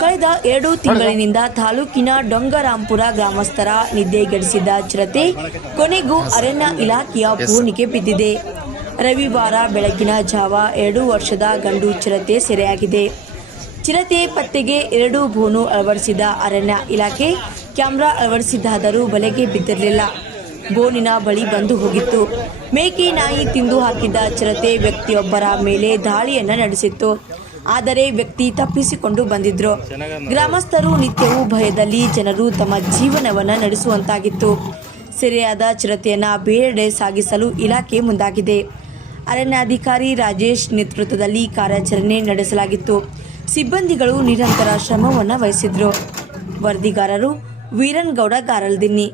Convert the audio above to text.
ಕಳೆದ ಎರಡು ತಿಂಗಳಿನಿಂದ ತಾಲೂಕಿನ ಡೊಂಗರಾಂಪುರ ಗ್ರಾಮಸ್ಥರ ನಿದ್ದೆಗೆಡಿಸಿದ್ದ ಚಿರತೆ ಕೊನೆಗೂ ಅರಣ್ಯ ಇಲಾಖೆಯ ಪೂರ್ಣಿಗೆ ಬಿದ್ದಿದೆ. ರವಿವಾರ ಬೆಳಗಿನ ಜಾವ ಎರಡು ವರ್ಷದ ಗಂಡು ಚಿರತೆ ಸೆರೆಯಾಗಿದೆ. ಚಿರತೆ ಪತ್ತೆಗೆ ಎರಡು ಬೋನು ಅಳವಡಿಸಿದ ಅರಣ್ಯ ಇಲಾಖೆ ಕ್ಯಾಮ್ರಾ ಅಳವಡಿಸಿದ್ದಾದರೂ ಬಲೆಗೆ ಬಿದ್ದಿರಲಿಲ್ಲ. ಬೋನಿನ ಬಳಿ ಬಂದು ಹೋಗಿತ್ತು. ಮೇಕೆ ನಾಯಿ ತಿಂದು ಹಾಕಿದ್ದ ಚಿರತೆ ವ್ಯಕ್ತಿಯೊಬ್ಬರ ಮೇಲೆ ದಾಳಿಯನ್ನು ನಡೆಸಿತ್ತು. ಆದರೆ ವ್ಯಕ್ತಿ ತಪ್ಪಿಸಿಕೊಂಡು ಬಂದಿದ್ರು. ಗ್ರಾಮಸ್ಥರು ನಿತ್ಯವೂ ಭಯದಲ್ಲಿ ಜನರು ತಮ್ಮ ಜೀವನವನ್ನು ನಡೆಸುವಂತಾಗಿತ್ತು. ಸೆರೆಯಾದ ಚಿರತೆಯನ್ನು ಬೇರೆಡೆ ಸಾಗಿಸಲು ಇಲಾಖೆ ಮುಂದಾಗಿದೆ. ಅರಣ್ಯಾಧಿಕಾರಿ ರಾಜೇಶ್ ನೇತೃತ್ವದಲ್ಲಿ ಕಾರ್ಯಾಚರಣೆ ನಡೆಸಲಾಗಿತ್ತು. ಸಿಬ್ಬಂದಿಗಳು ನಿರಂತರ ಶ್ರಮವನ್ನು ವಹಿಸಿದ್ರು. ವರದಿಗಾರರು ವೀರನ್ಗೌಡ, ಗಾರಲ್ದಿನ್ನಿ.